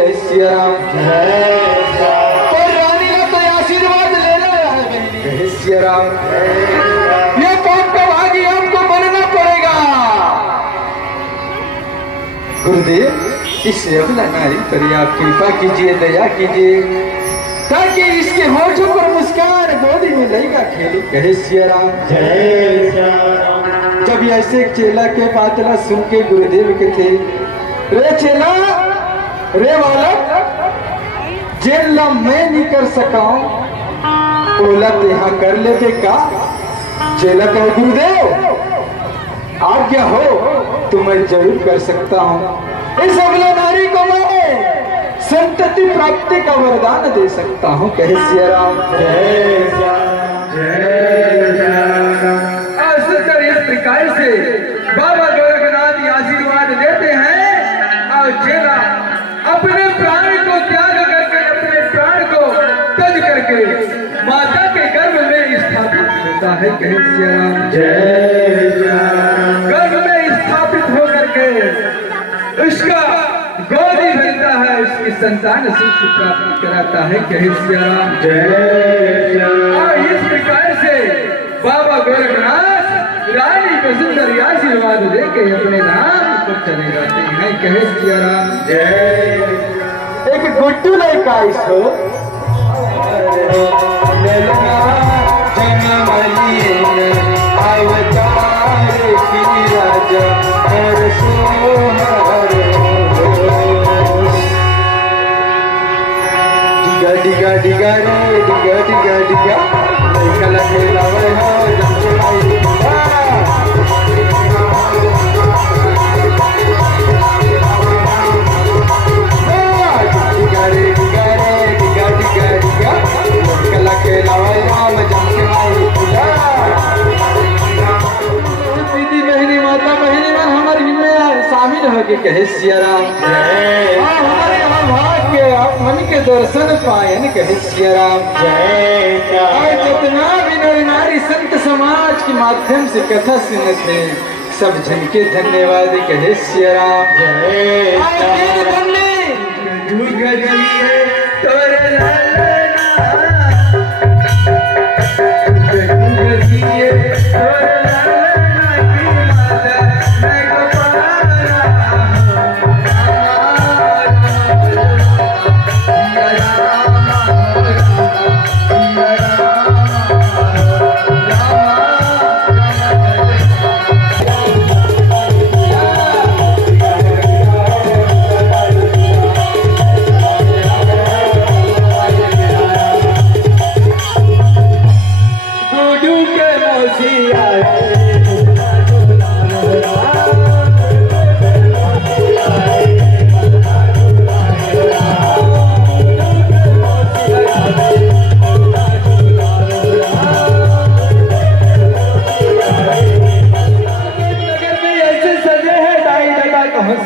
जय सिया राम। और रानी का तो आशीर्वाद लेना है जय सिया राम। ये कौन का भागी आपको बनना पड़ेगा। गुरुदेव इस अबला नारी पर आप कृपा कीजिए, दया कीजिए, ताकि इसके होठों पर मुस्कान गोदी में लेगा खेली कहे सिया राम। जय सिया राम। जब ऐसे चेला के बातला सुन के गुरुदेव के थे, रे चेला रे बालक, जेला मैं नहीं कर सका ओला तेहा कर ले का। चेला कहे गुरुदेव आज्ञा हो तो मैं जरूर कर सकता हूँ। इस अबला नारी को मैं संतति प्राप्ति का वरदान दे सकता हूँ कहे सिया राम। जय सिया राम। जय सिया राम। सुंदर इस प्रकार से बाबा गोरखनाथ आशीर्वाद देते हैं और चेला अपने प्राण को त्याग करके, अपने प्राण को त्याग करके माता के गर्भ में स्थापित होता है कहे सिया राम। जय सिया राम। गर्भ में स्थापित होकर के उसका गोदी भरता है, उसकी संतान सुख प्राप्त कराता है कहे सिया राम। जय सिया राम। और इस प्रकार से बाबा गोरखनाथ रानी को सुंदर आशीर्वाद देके अपने नाम को चले जाते हैं कहे सिया राम। जय एक गुड्डू लड़का इसको अवतार की राजा हर सोहर डिगा डिगा रे डिगा डिगा डिगा लड़का लगे लावे हो जमचे भाई। डिगा रे डिगा रे डिगा डिगा डिगा लड़का लगे लावे राम जमचे भाई। दीदी बहनी माता बहनी में हमारी में शामिल होके कहे सिया राम। हमारे यहाँ भाग के आप मन के दर्शन पायन कहे सिया राम। जय सिया राम। जितना भी नर नारी संत समाज के माध्यम से कथा सुनते सब जन के धन्यवाद कहे सिया राम। जय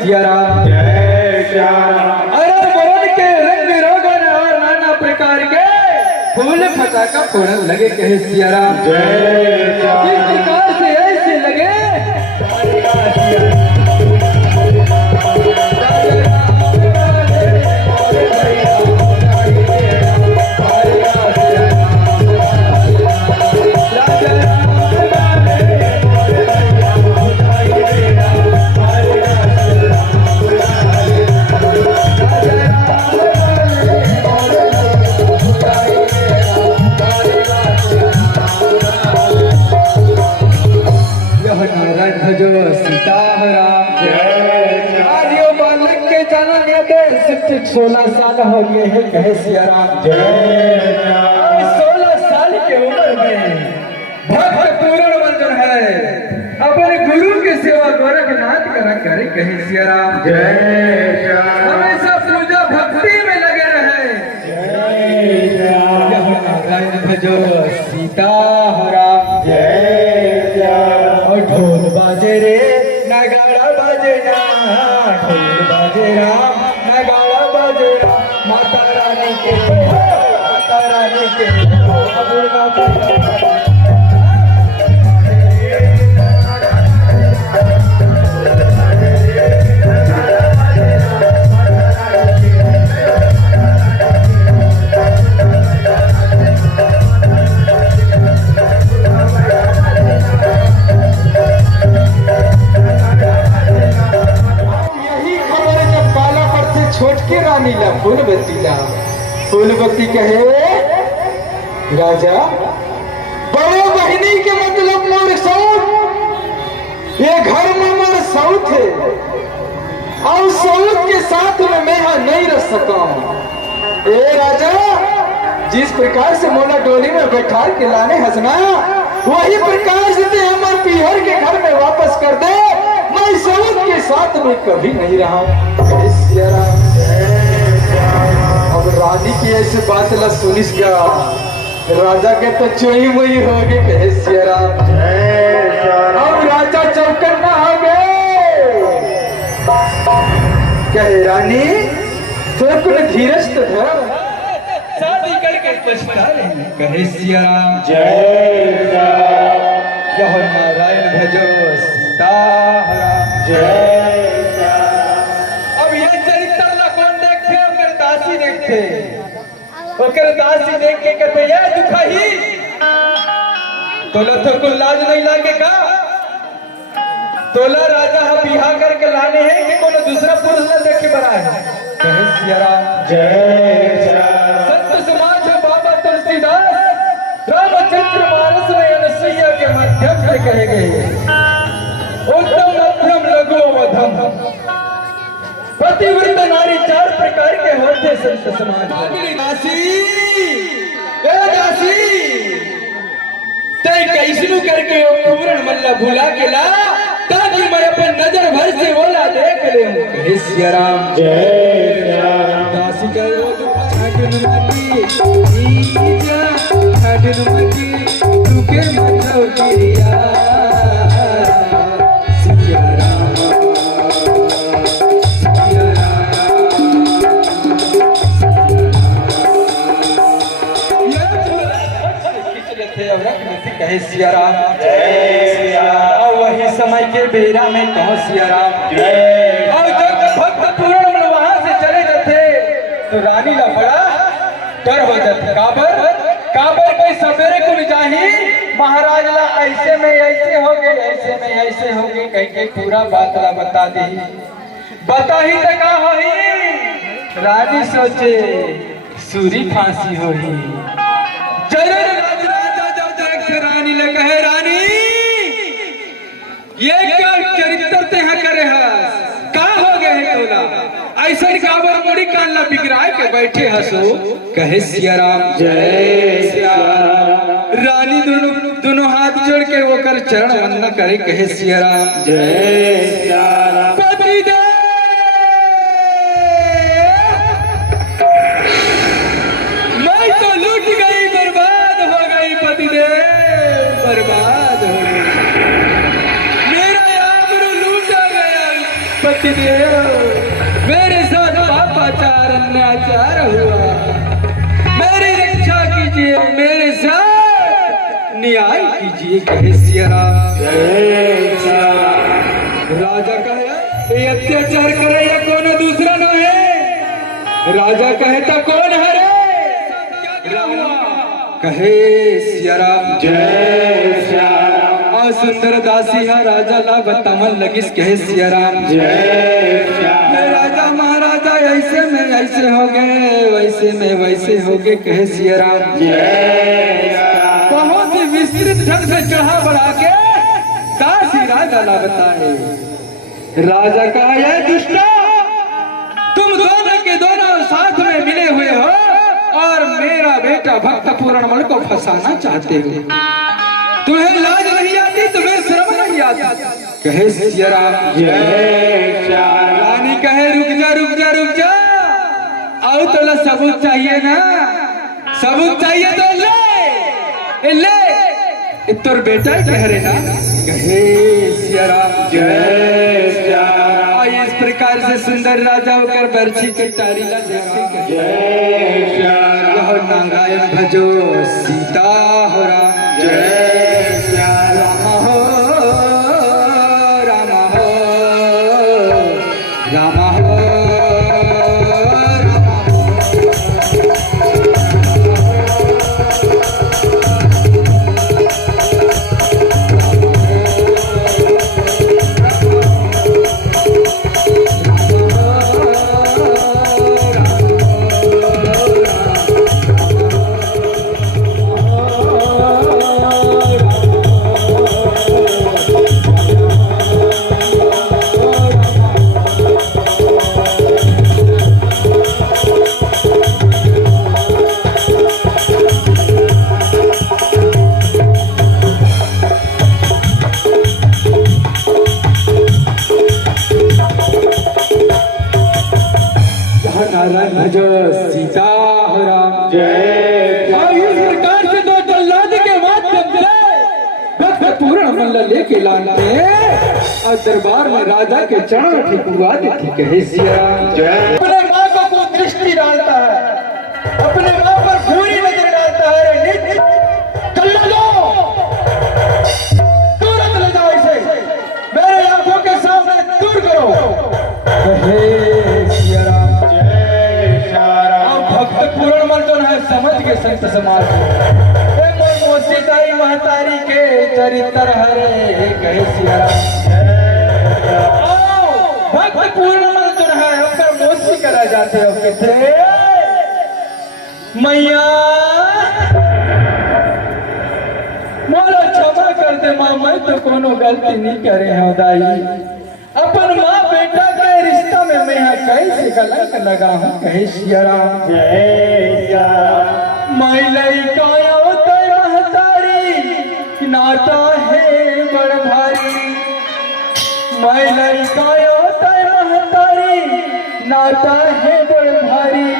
सिया राम। जय सिया राम। अरे वरण के रंग रोगन और नाना प्रकार के फूल फटाका फोड़न लगे कहे सिया राम। जय सिया राम। इस प्रकार से ऐसे लगे सिर्फ 16 साल हो गए हैं कहे सिया राम। 16 साल की उम्र में भक्त पूर्ण मंजन है अपने गुरु की सेवा गोरखनाथ करा करे कहे सिया राम। हमेशा पूजा भक्ति में लगे रहे। नारायण भजो सीता राम। और ढोल बाजे रे नगाड़ा बाजे ना, ढोल बाजे राम नगाड़ा बाजे राम। माता रानी के माता रानी के दुर्गा गईला फूलवती कहे राजा बड़े बहनी के मतलब मोर सौत ये घर में मोर सौत है और सौत के साथ में मैं यहाँ नहीं रह सका। ए राजा जिस प्रकार से मोला डोली में बैठा के लाने हंसना वही प्रकार से ते अमर पीहर के घर में वापस कर दे। मैं सौत के साथ में कभी नहीं रहा। अब रानी की ऐसी बात ला सुनिस क्या राजा के तो चोई वही हो गए कहे सियाराम। अब राजा चौकन्ना हो गए कहे रानी तो कुछ धीरज तो धर शादी करके पछता रहे कहे सियाराम जय यह नारायण भजो सीता जय अब यह चरित्र ला कौन देखे ओकर दासी देखते ओकर दासी देख के कहते ये दुखाही तोला तो कुल लाज नहीं लागे का तोला राजा हा बिहा करके लाने हैं कि कोनो दूसरा पुरुष न देखे बरा है कहे सियाराम जय संत समाज है बाबा तुलसीदास रामचंद्र मानस में अनुसुईया के माध्यम से कहे गए उत्तम मध्यम लघु मध्यम पतिव्रत नारी चार प्रकार के होते संत समाज में। दासी तय कैसनु करके वो पूर्ण मल्ला भुला के ला ताकि मैं अपन नजर भर से बोला देख ले कहे सियाराम जय दासी का वो छाटन मकी तू के मथो किया कहे सियाराम और वही समय के बेरा में कहो सियाराम और जब भक्त पूर्ण वहां से चले जाते तो रानी ला बड़ा डर हो जाता काबर के सवेरे को जाही महाराज ला ऐसे में ऐसे हो गए ऐसे में ऐसे हो गए कहीं के पूरा बात ला बता ही तो का होही रानी सोचे सूरी फांसी होही जरूर रानी ले कहे रानी ये क्या चरित्र ते करे का हो गए है तोला ऐसा काबर मुड़ी कानला बिगड़ाए के बैठे हसो कहे सियाराम जय सियाराम। रानी दोनों हाथ जोड़ के वो कर चरण वंदना करे कहे सियाराम जय सियाराम। मैं तो लूट गई बर्बाद हो गई पतिदेव बर्बाद हो गई मेरा आबरू लूटा गया पतिदेव मेरे साथ पापाचार अन्याचार हुआ मेरी रक्षा कीजिए मेरे साथ न्याय कीजिए कहे सियाराम राजा कहे ये अत्याचार करे या कौन दूसरा न है राजा कहे तो कौन है रे कहे सियाराम जय सियाराम। और सुंदर दासी हा राजा ला बतावन लगिस कहे सियाराम जय सियाराम। राजा महाराजा ऐसे में ऐसे हो गए वैसे में वैसे हो गए कहे सियाराम जय सियाराम। बहुत ही विस्तृत ढंग से चढ़ा बढ़ा के दासी राजा ला बताए राजा कहा यह दुष्टा तुम दोनों के दोनों साथ में मिले हुए हो और मेरा बेटा भक्त पूर्णमल को फंसाना चाहते हो तुम्हें लाज नहीं आती तुम्हें शर्म नहीं आती कहे सियाराम जय सियाराम। रानी कहे रुक जा आओ तो ला सबूत चाहिए ना सबूत चाहिए तो ले तोर बेटा कह रहे ना कहे सियाराम जय सियाराम। इस प्रकार से सुंदर राजा होकर बर्छी के तारीला देखते जय सियाराम। नारायण भजो सीता हो राम जय सियाराम। राम हो राम हो राम हो राम नारायण भजो सीताराम। जय और इस प्रकार से दो जल्लाद के माध्यम से भक्त पूर्ण मल्ल लेके लाते और दरबार में राजा के चरण ठिकुआ देती कहे सिया। जय अपने माँ को दृष्टि डालता है, अपने माँ पर बुरी नजर डालता है। जल्लादो तुरंत ले जाओ इसे, मेरे आंखों के सामने दूर करो। कहे सिया राम। जय श्याम भक्त पूर्ण मन जो है समझ के संत समाज मोसीताई महतारी के चरित्र हरे कहे सिया राम। भक्त पूर्ण मन जो है उसका मोसी करा जाते हो किसे मैया मोला क्षमा कर दे माँ, मैं तो कोनो गलती नहीं करे हैं दाई। अपन माँ बेटा के रिश्ता में मैं कैसे कलंक लगा हूँ कहे सिया राम। जय श्याम मैं लइका तय महतारी नाता है बड़ भारी। मैं लइका तय महतारी नाता है बड़ भारी।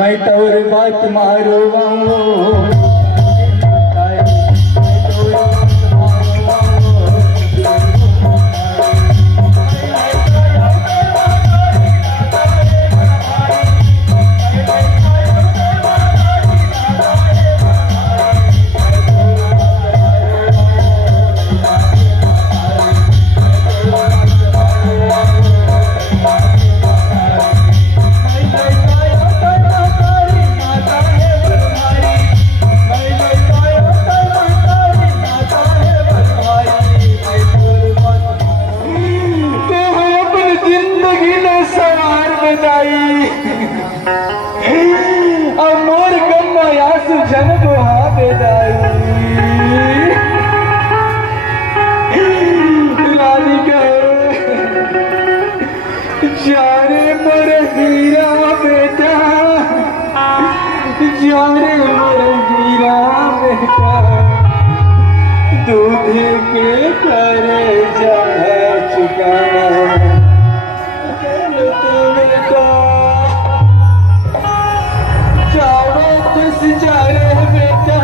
मैं तोर बात मारो दूध के करे जा चुका जाओ तुस जा रे बेटा,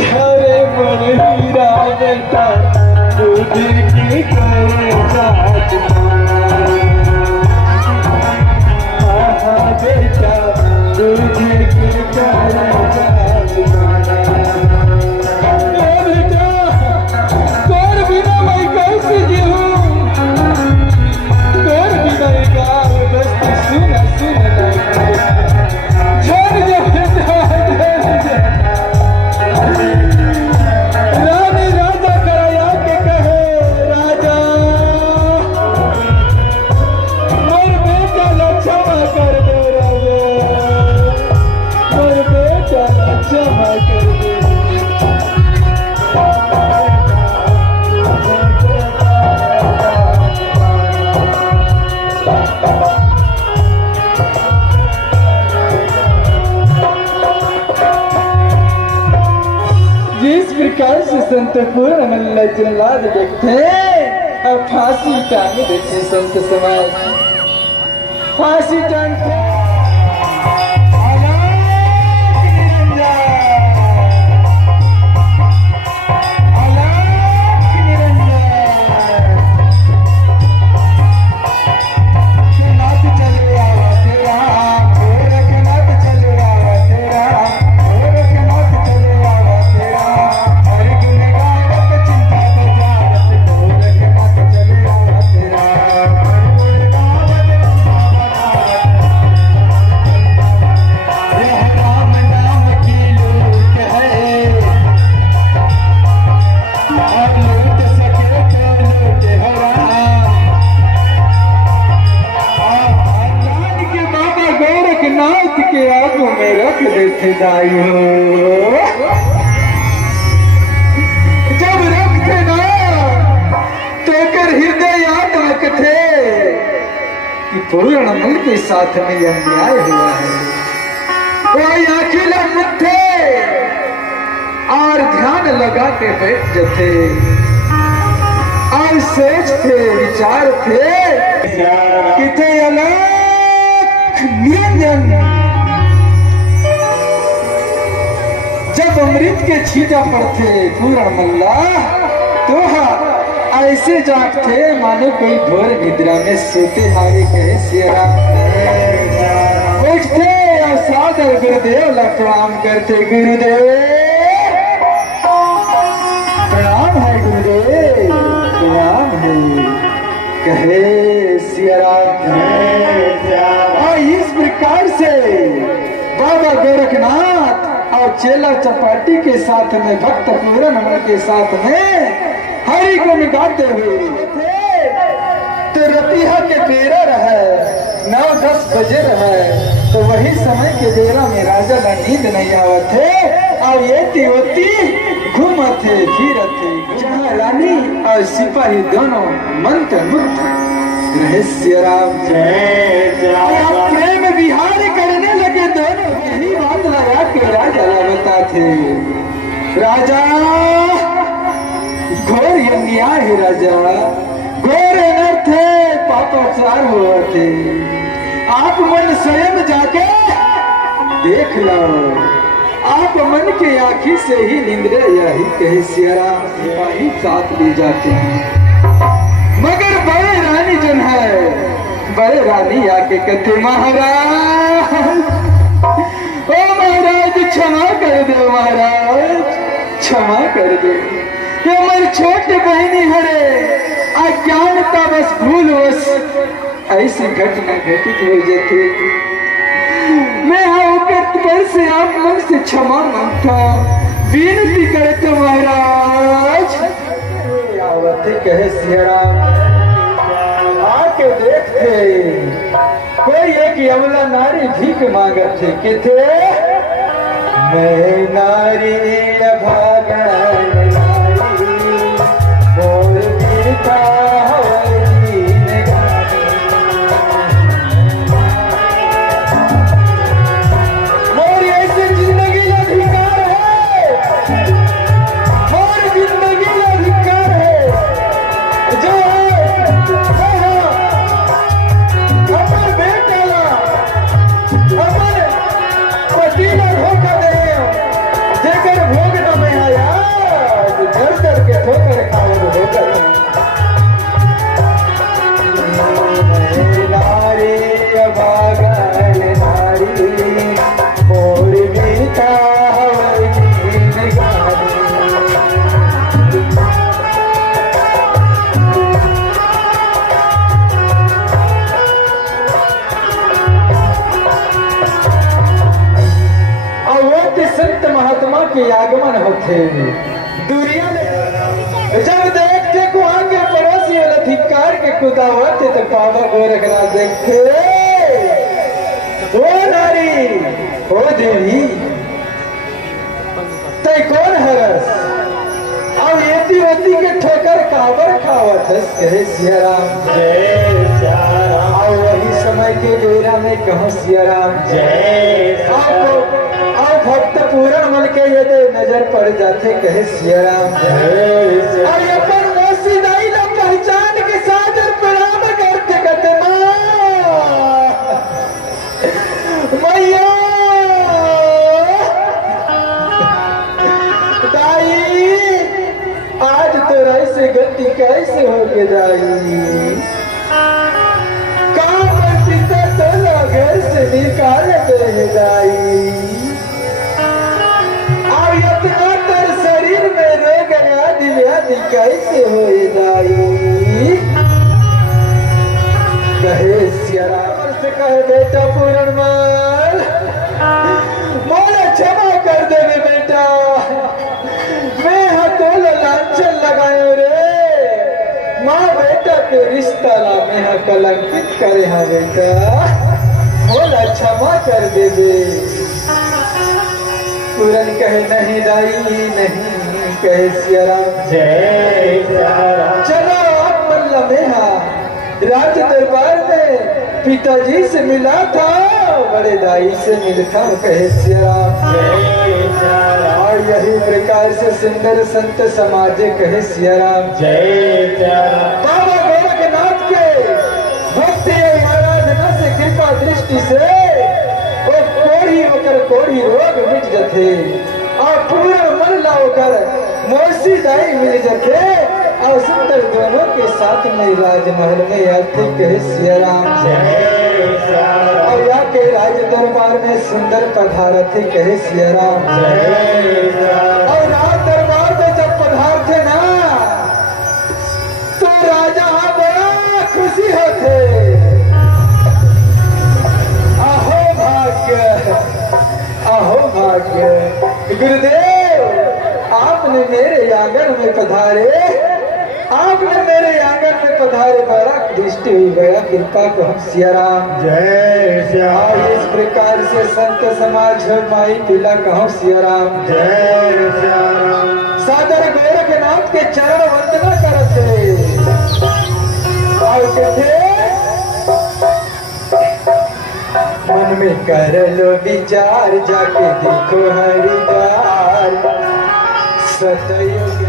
जारे मन हीरा बेटा, दूध के करे जा चुका बेटा, दूध के करे जा चुका। संत पूर्ण मल्ल जल्लाद देखते अब फांसी टांग देते संत समाज फांसी टांगते। जब रखते ना तो कर हृदय याद रखते कि पूर्ण मन के साथ में यह अन्याय हुआ है। कोई अकेला मथे और ध्यान लगाते बैठ जाते और सोचते विचार थे कि थे अलग आंख निरंजन जब अमृत के छीटा पड़ते पूरण मल्ला तो ऐसे जागते मानो कोई घोर निद्रा में सोते हारे कहे सिया उठते और सादर गुरुदेव ला प्रणाम करते गुरुदेव प्रणाम है गुरुदेव प्रणाम है कहे सिया इस प्रकार से बाबा गोरखनाथ और चेला चपाटी के साथ में भक्त पूरन मन के साथ में हरि को गाते हुए तो रतिहा के बेरा रहे 9-10 बजे रहे तो वही समय के बेरा में राजा ला नींद नहीं आवत थे और ये तिवती घूमते फिरते जहाँ रानी और सिपाही दोनों मंत्र मुग्ध रहस्य राम प्रेम विहार करने लगे दोनों यही बात लगा के राजा ला बताते राजा घोर अन्याय है राजा घोर अनर्थ है पापाचार हुआ थे आप मन स्वयं जाके देख लो आप मन के आँखी से ही निंद्रे यही कहे सियारा सिपाही साथ ले जाते हैं मगर बड़े रानी जन है बड़े रानी आके कहते महाराज ओ महाराज क्षमा कर दो महाराज क्षमा कर दो ये मेरी छोटी बहनी हरे अज्ञानता बस भूलवश ऐसी घटना घटित हो जाती मैं पर से आप मन से क्षमा मांगता विनती करते महाराज आवते कहे सियाराम आके देखते कोई एक यमला नारी भीख मांगत थे कि थे मैं नारी भागन के आगमन होते दुनिया में जब देखते को आगे पड़ोसी वाला धिक्कार के कुदावते तो बाबा गोरखनाथ देखते ओ नारी ओ देवी तय कौन हरस और यति के ठोकर काबर खावत है कहे सियाराम जय सियाराम और वही समय के बेरा में कहो सियाराम जय और भक्त पूरा मन के यदि नजर पड़ जाते कहे सियाराम और अपन मौसी दाई लोग पहचान के साथ प्रणाम करते कहते मैया दाई आज तो ऐसे गति कैसे हो गए दाई काम पिता तो घर से निकाल दे दाई शरीर में रोग आदि व्याधि कैसे हो दाई कहे सियाराम से कहे बेटा पूरणमाल मोला क्षमा कर दे बेटा मैं हतोल लांछन लगायो रे माँ बेटा के रिश्ता ला मैं कलंकित करे हाँ बेटा मोला क्षमा कर दे पूरन कहे नहीं दाई नहीं कहे सियाराम जय सियाराम चलो आप मल्ला मेहा राज दरबार में पिताजी से मिला था बड़े दाई से मिलता कहे सियाराम जय सियाराम और यही प्रकार से सुंदर संत समाज कहे सियाराम जय सियाराम बाबा गोरखनाथ के भक्ति और आराधना से कृपा दृष्टि से वो कोढ़ी होकर कोढ़ी रोग मिट जथे और पूरा मन ला होकर मोसी दाई मिल जथे और सुंदर दोनों के साथ में राजमहल में आते कहे सिया राम और यहाँ के राज दरबार में सुंदर पधारते कहे सिया राम और राज दरबार में जब पधारते ना तो राजा बड़ा खुशी होते। अहो भाग्य गुरुदेव आपने मेरे आंगन में पधारे आपने मेरे आंगन में पधारे बड़ा दृष्टि हुई गया कृपा को हम सिया राम जय श्याम और इस प्रकार से संत समाज माई पिला कहो सिया राम जय श्याम सादर गोरखनाथ के चरण वंदना करते और कहते मन में कर लो विचार जाके देखो हरिद्वार सतयुग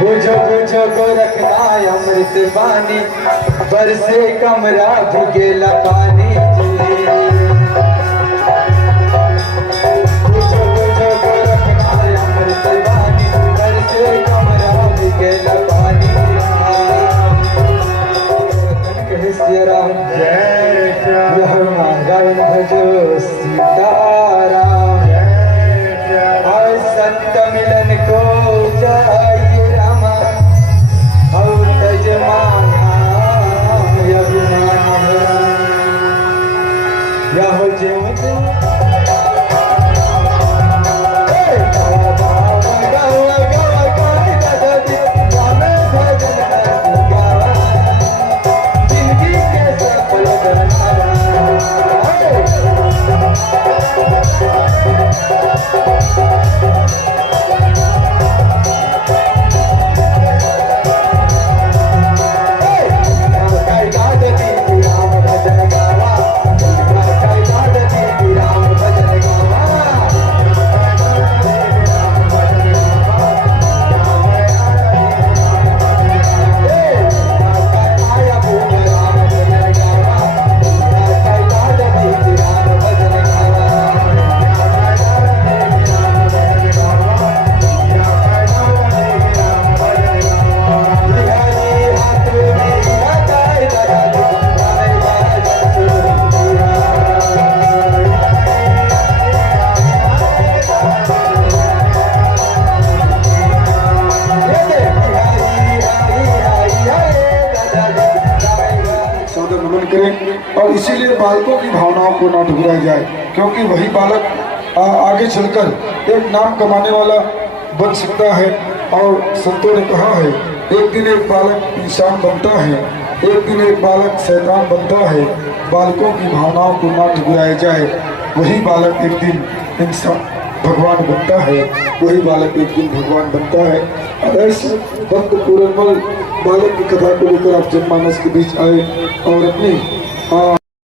बुझो बुझो गोरखना अमृत पानी बरसे कमरा भिगेला पानी बुझो बुझो गोरखना अमृत पानी बरसे कमरा भिगेला पानी कहे सिया राम जय श्याम यह नारायण भजो सीताराम जय श्याम और संत मिलन को जाइए रामा और तजमाना अभिमान यह जीवन और इसीलिए बालकों की भावनाओं को न ठुकराया जाए, क्योंकि वही बालक आगे चलकर एक नाम कमाने वाला बन सकता है। और संतों ने कहा है एक दिन एक बालक इंसान बनता है, एक दिन एक बालक शैतान बनता है। बालकों की भावनाओं को न ठुकराया जाए, वही बालक एक दिन इंसान भगवान बनता है, वही बालक एक दिन भगवान बनता है। और ऐसे भक्त पूरनमल बालक की कथा को लेकर आप जनमानस के बीच आए और अपनी